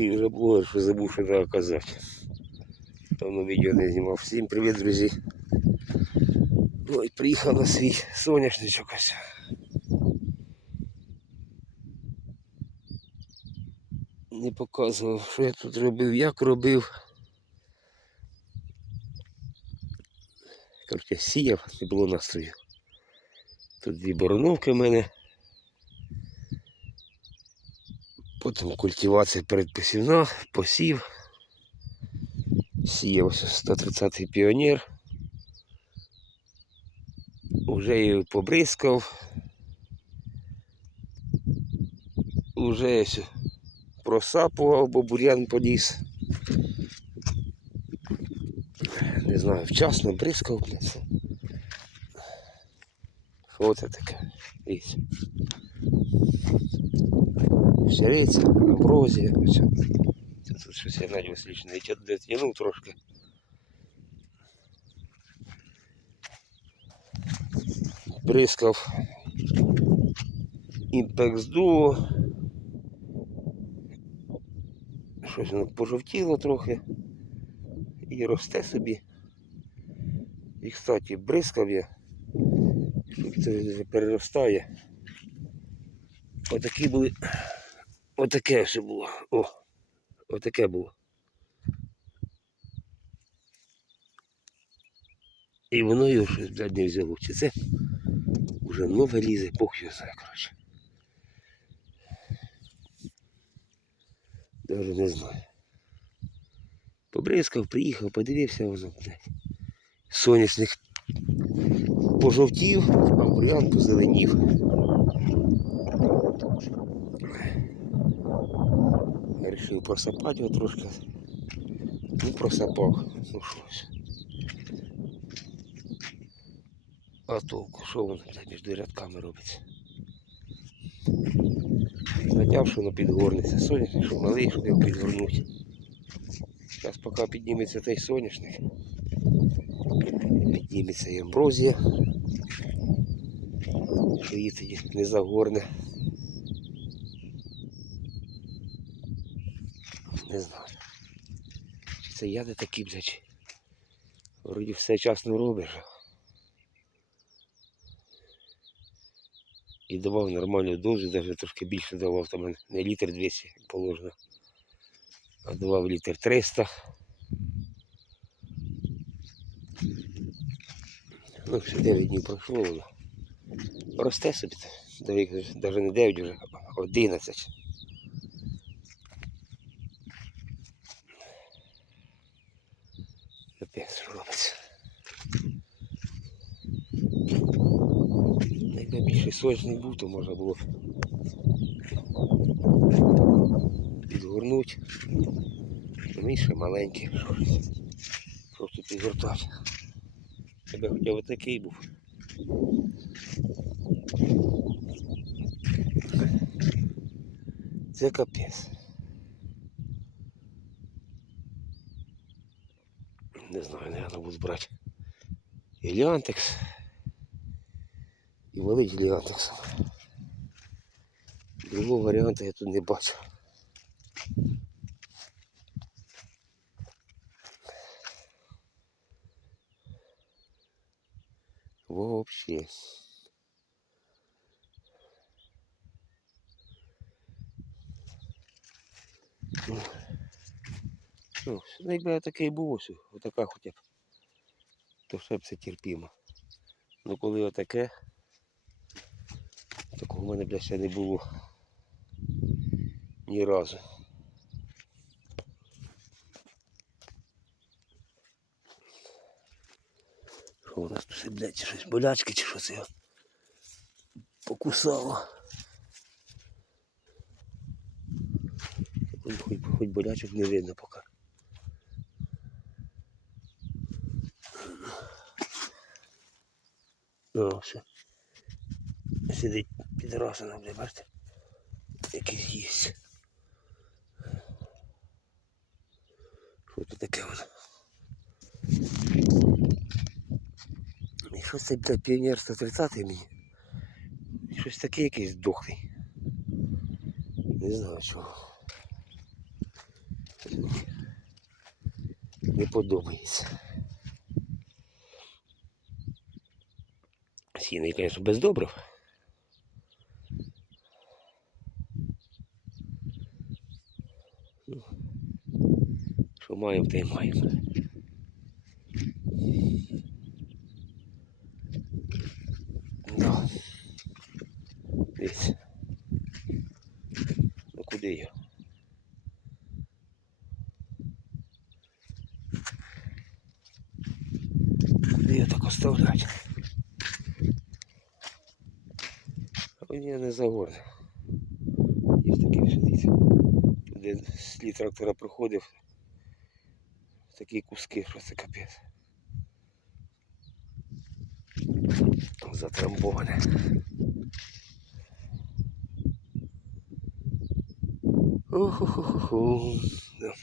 такий вже блогер, що забув, що треба казати. Давно відео не знімав. Всім привіт, друзі. Ой, приїхав на свій соняшничок ось. Не показував, що я тут робив, як робив. Короче, сіяв, не було настрою. Тут дві бороновки в мене. Потім культивація передпосівна, посів. Сіяв ось 130-й піонер. Уже її побризкав. Уже просапував, бо бур'ян поліз. Не знаю, вчасно бризкав. блядь. Що це таке? Дивіться. Щириця, амброзія. Оце. Це тут щось я навіть Васильович не дотягнув трошки. Бризкав імпекс дуо. Щось воно пожовтіло трохи і росте собі. І, кстати, бризкав я, щоб Це переростає. Отакі були. Отаке ще було. О! Отаке було. І воно його щось не взяло. Чи це вже нове лізе, Бог його знає, коротше. Даже не знаю. Побризкав, приїхав, подивився воно, блядь. Соняшник пожовтів, а бурян позеленів. Рішив просапати його трошки. Ну, просапав. Ну що ж. А толку, що воно між рядками робиться? Затяв, що воно підгорнеться. Соняшник, що малий, щоб його підгорнути. Зараз поки підніметься той соняшник. Підніметься і амброзія. Що тоді не загорне. Не знаю. Чи це я не такий, блядь. Вроді все часно робиш. І давав нормальну дозу, навіть трошки більше давав, там не літр 200, положено. А давав літр 300. Ну, ще 9 днів пройшло воно. Росте собі. Навіть не 9 вже, а 11. Капець робиться. Якби більше сочний був, то можна було підгорнути. Ну, ще маленький. Просто підгортати. Тебе хоча б такий був. Це капець. Не знаю, наверное, буду брати Іліантекс і валить Іліантексом. Другого варіанту я тут не бачу. Вообще. Ну, ну, якби я такий був ось, отака хоча б, то все б це терпімо. Ну коли отаке, такого в мене бля, ще не було ні разу. Що у нас тут, блядь, щось болячки чи що це покусало. Хоч, хоч болячок не видно поки. Ну, все. Сидить підросана, бля, бачите? Якийсь їсть. Що тут таке воно? І щось це, блядь, піонер 130 мені. Щось таке якийсь дохлий. Не знаю чого. Не подобається. Сіний, звісно, без добрив. Що маємо, те й маємо. Ну куди його? Куди його так оставлять? А він я не загорне. Є такі що дивіться. Туди слід трактора проходив. Такі куски, що це капець. Затрамбоване. Уху-ху-ху-ху. Да.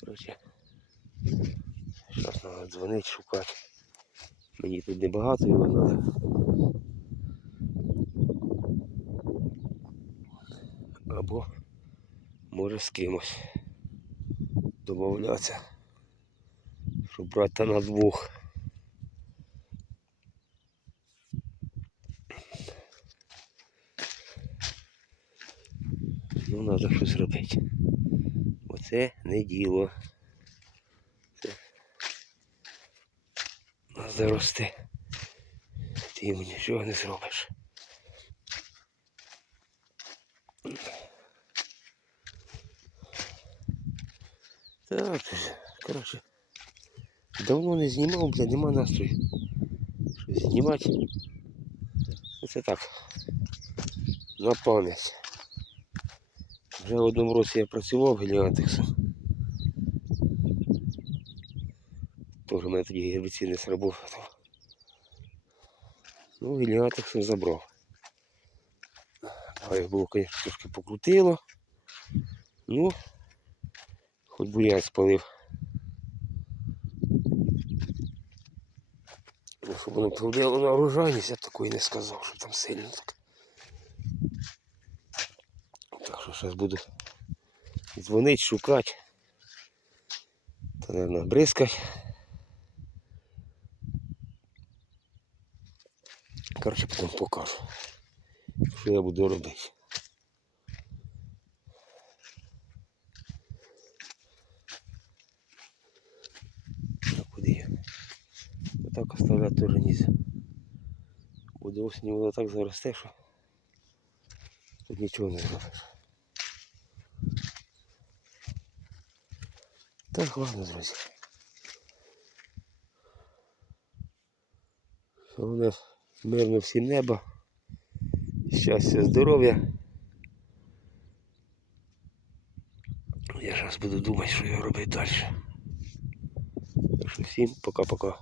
Короче, зараз треба дзвонити, шукати. Мені тут небагато його треба. Або може з кимось домовлятися, щоб брати на двох. Ну, треба щось робити. Оце не діло. Це нас заросте. Ти йому нічого не зробиш. Так, коротше. Давно не знімав, бля, нема настрою. Щось знімати. Оце так. На пам'ять. Вже в одному році я працював геліантексом. Тоже мене тоді гербіцид не сработав. Ну, геліантексом забрав. А було, звісно, трошки покрутило. Ну, хоч бурян спалив. Ну, щоб воно повлияло на урожайність, я б такої не сказав, що там сильно так. Так що зараз буду дзвонити, шукати. Та, мабуть, бризкати. Коротше, потім покажу, що я буду робити. А куди я? Отак оставляти теж нельзя. Буде осінь воно так заросте, що тут нічого не зробиш. Так, ладно, друзі. Головне мирно всім неба. Щастя, здоров'я. Я зараз буду думати, що я робити далі. Так що всім пока-пока.